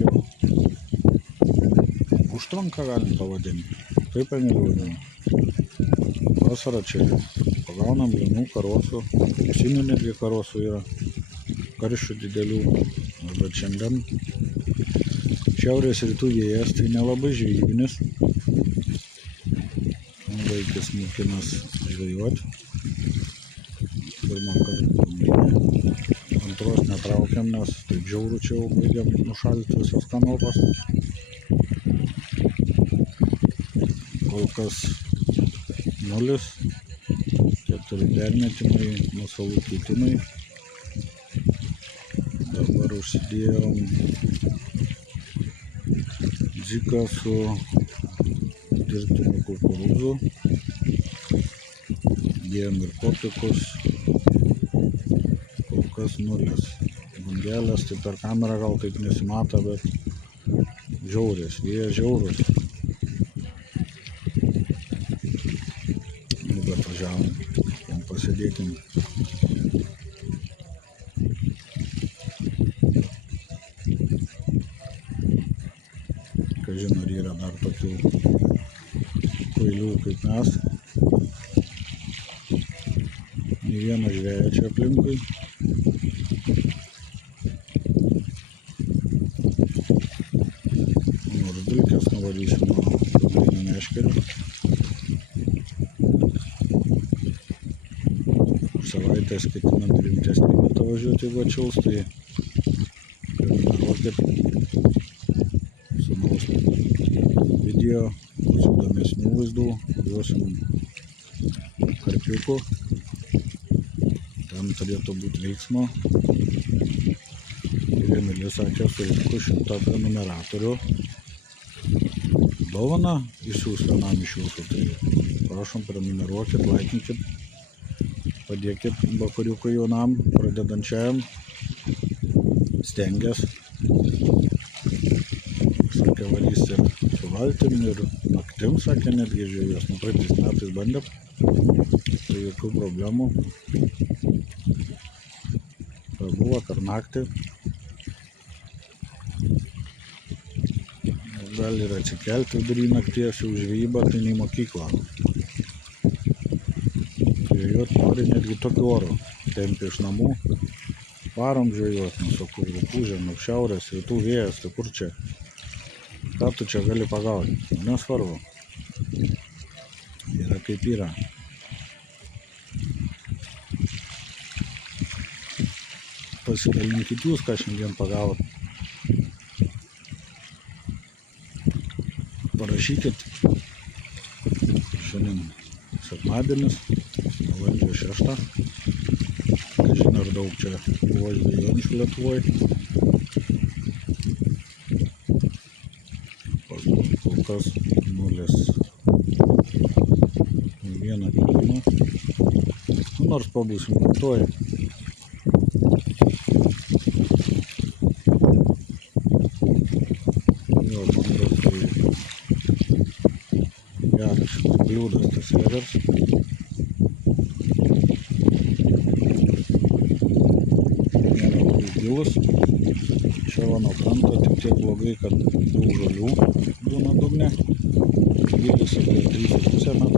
Emiliu. Užtvanka galim pavadinti. Taip, Emiliu vadinam. Vasarą čia pagaunam linų, karosų, auksinių netgi karosų yra, karščių didelių. Bet šiandien šiaurės rytų vėjas, tai nelabai žvejybinis. Vaikis mokinas žvejoti. Pirmą kartą pamėgė. Antros netraukiam, nes taip žiauru čia jau baigiam nušalti visas kanopas. Kol kas 0, 4 permetimai, masalų keitimai. Dabar užsidėjom dziką su dirbtiniu kukurūzu. Dėjom ir kopikus. Kol kas 0. Bandelės, tai per kamerą gal taip nesimato, bet žiaurės, vėjas žiaurus. Nu, bet važiavom, pasidėkim. Kažin, ar yra dar tokių kvailių kaip mes. Nė vieno žvejo čia aplinkui. Nors dulkes nuvalysim nuo pagrindinių meškerių. Už savaitės ketinam rimtesnį vietą važiuoti, jeigu atšils, tai prenumeruokit sūnaus video, su įdomesnių vaizdų, duosim karpiukų. Ten turėtų būti veiksmo. Ir Emilis sakė, surinko 100 prenumeratorių. Dovaną išsiųs vienam iš jūsų. Tai prašom, prenumeruokit, laikinkit, padėkit bakuriukui jaunam, pradedančiajam. Stengias. Sakė, valys ir su valtim, ir naktim, sakė, netgi žvejos. Nu, praeitais metais bandėm. Tai jokių problemų. Buvo per naktį. Gali ir atsikelti vidury nakties jau žvejybą, tai ne į mokyklą. Žvejot nori netgi tokiu oru. Tempia iš namų. Varom žvejot, nuo rupūžė, nuo šiaurės, rytų vėjas, tai kur čia? Ką tu čia gali pagauti? Nesvarbu. Yra kaip yra. Pasidalinkit jūs, ką šiandien pagavot. Parašykit. Šiandien sekmadienis, balandžio 6. Kažin ar daug čia buvo žvejoniškų Lietuvoj. Kol kas 0. Vieną kilimą. Nors pabūsim Lietuvoj. Geras bliūdas tas evers. Nėra labai gilus. Čia nuo kranto tik tiek blogai, kad daug žolių būna dugne. Gilis apie 3,5 m.